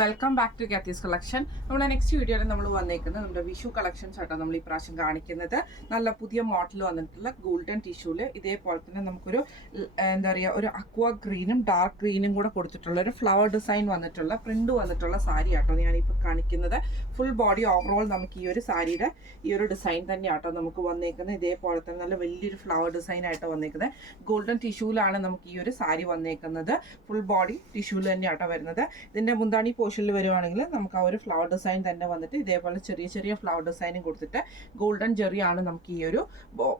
Welcome back to Kathees collection. നമ്മുടെ next വീഡിയോയിൽ നമ്മൾ വന്നേക്കുന്നത് നമ്മുടെ വിഷു കളക്ഷൻസ് ആട്ടോ നമ്മൾ ഈ പ്രാവശ്യം കാണിക്കുന്നത്. നല്ല പുതിയ മോഡൽ വന്നിട്ടുള്ള ഗോൾഡൻ ടിഷ്യൂല് ഇതേപോലെ തന്നെ നമുക്കൊരു എന്താ പറയുക ഒരു അക്വ ഗ്രീനും ഡാർക്ക് ഗ്രീനും കൂടെ കൊടുത്തിട്ടുള്ള ഒരു ഫ്ലവർ ഡിസൈൻ വന്നിട്ടുള്ള പ്രിന്റ് വന്നിട്ടുള്ള സാരി ആട്ടോ ഞാനിപ്പോൾ കാണിക്കുന്നത്. ഫുൾ ബോഡി ഓവറോൾ നമുക്ക് ഈ ഒരു സാരിയുടെ ഈ ഒരു ഡിസൈൻ തന്നെ ആട്ടോ നമുക്ക് വന്നേക്കുന്നത്. ഇതേപോലെ തന്നെ നല്ല വലിയൊരു ഫ്ലവർ ഡിസൈൻ ആയിട്ട് വന്നേക്കുന്നത്. ഗോൾഡൻ ടിഷ്യൂലാണ് നമുക്ക് ഈ ഒരു സാരി വന്നേക്കുന്നത്. ഫുൾ ബോഡി ടിഷ്യൂല് തന്നെ ആട്ടോ വരുന്നത്. ഇതിൻ്റെ മുന്താണി പോർഷനിൽ വരുവാണെങ്കിൽ നമുക്ക് ആ ഒരു ഫ്ലവർ ഡിസൈൻ തന്നെ വന്നിട്ട് ഇതേപോലെ ചെറിയ ചെറിയ ഫ്ലവർ ഡിസൈനും കൊടുത്തിട്ട് ഗോൾഡൻ ജെറിയാണ് നമുക്ക് ഈ ഒരു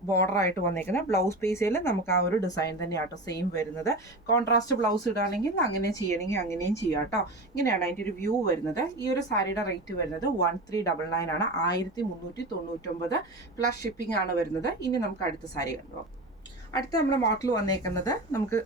ബോർഡർ ആയിട്ട് വന്നേക്കുന്നത്. ബ്ലൗസ് പീസിൽ നമുക്ക് ആ ഒരു ഡിസൈൻ തന്നെയാട്ടോ സെയിം വരുന്നത്. കോൺട്രാസ്റ്റ് ബ്ലൗസ് ഇടുകയാണെങ്കിൽ അങ്ങനെ ചെയ്യണമെങ്കിൽ അങ്ങനെയും ചെയ്യാം കേട്ടോ. ഇങ്ങനെയാണ് അതിൻ്റെ ഒരു വ്യൂ വരുന്നത്. ഈ ഒരു സാരിയുടെ റേറ്റ് വരുന്നത് 1399 ആണ്. 1399 പ്ലസ് ഷിപ്പിംഗ് ആണ് വരുന്നത്. ഇനി നമുക്ക് അടുത്ത സാരി കണ്ടോ. അടുത്ത നമ്മുടെ മോഡൽ വന്നേക്കുന്നത് നമുക്ക്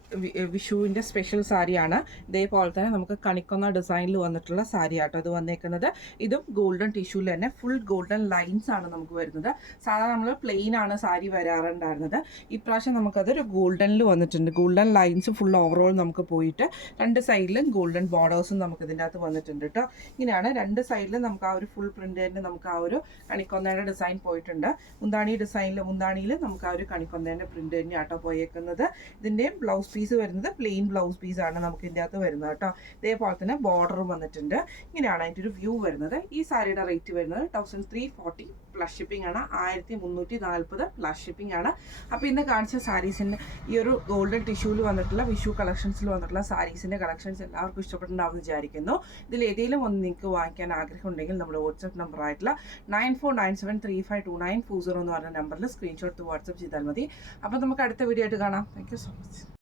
വിഷുവിൻ്റെ സ്പെഷ്യൽ സാരിയാണ്. ഇതേപോലെ തന്നെ നമുക്ക് കണിക്കൊന്ന ഡിസൈനിൽ വന്നിട്ടുള്ള സാരി ആട്ടോ ഇത് വന്നേക്കുന്നത്. ഇതും ഗോൾഡൻ ടിഷ്യൂവിൽ തന്നെ ഫുൾ ഗോൾഡൻ ലൈൻസ് ആണ് നമുക്ക് വരുന്നത്. സാധാരണ നമ്മൾ പ്ലെയിൻ ആണ് സാരി വരാറുണ്ടായിരുന്നത്. ഇപ്രാവശ്യം നമുക്കതൊരു ഗോൾഡനിൽ വന്നിട്ടുണ്ട്. ഗോൾഡൻ ലൈൻസ് ഫുൾ ഓവറോൾ നമുക്ക് പോയിട്ട് രണ്ട് സൈഡിലും ഗോൾഡൻ ബോർഡേഴ്സും നമുക്ക് ഇതിൻ്റെ അകത്ത് വന്നിട്ടുണ്ട് കേട്ടോ. ഇങ്ങനെയാണ് രണ്ട് സൈഡിലും നമുക്ക് ആ ഒരു ഫുൾ പ്രിന്റ് തന്നെ നമുക്ക് ആ ഒരു കണിക്കൊന്നയുടെ ഡിസൈൻ പോയിട്ടുണ്ട്. മുന്താണിയിൽ നമുക്ക് ആ ഒരു കണിക്കൊന്നേൻ്റെ പ്രിന്റ് തന്നെ ആട്ടോ പോയേക്കുന്നത്. ഇതിൻ്റെയും ബ്ലൗസ് പീസ് വരുന്നത് പ്ലെയിൻ ബ്ലൗസ് പീസാണ് നമുക്ക് ഇതിൻ്റെ അകത്ത് വരുന്നത് കേട്ടോ. ഇതേപോലെ തന്നെ ബോർഡറും വന്നിട്ടുണ്ട്. ഇങ്ങനെയാണ് അതിൻ്റെ ഒരു വ്യൂ വരുന്നത്. ഈ സാരിയുടെ റേറ്റ് വരുന്നത് 1340 പ്ലസ് ഷിപ്പിംഗ് ആണ്. 1340 പ്ലസ് ഷിപ്പിംഗ് ആണ്. അപ്പോൾ ഇന്ന് കാണിച്ച സാരീസിൻ്റെ ഈ ഒരു ഗോൾഡൻ ടിഷ്യൂവിൽ വന്നിട്ടുള്ള വിഷു കളക്ഷൻസിൽ വന്നിട്ടുള്ള സാരീസിൻ്റെ കളക്ഷൻസ് എല്ലാവർക്കും ഇഷ്ടപ്പെട്ടുണ്ടാവുമെന്ന് വിചാരിക്കുന്നു. ഇതിൽ ഏതെങ്കിലും ഒന്ന് നിങ്ങൾക്ക് വാങ്ങിക്കാൻ ആഗ്രഹം ഉണ്ടെങ്കിൽ നമ്മുടെ വാട്സ്ആപ്പ് നമ്പർ ആയിട്ടുള്ള 9497352940 എന്ന് പറഞ്ഞ നമ്പറിൽ സ്ക്രീൻഷോട്ട് വാട്സ്ആപ്പ് ചെയ്താൽ മതി. അപ്പോൾ നമുക്ക് അടുത്ത വീഡിയോ ആയിട്ട് കാണാം. Thank you so much.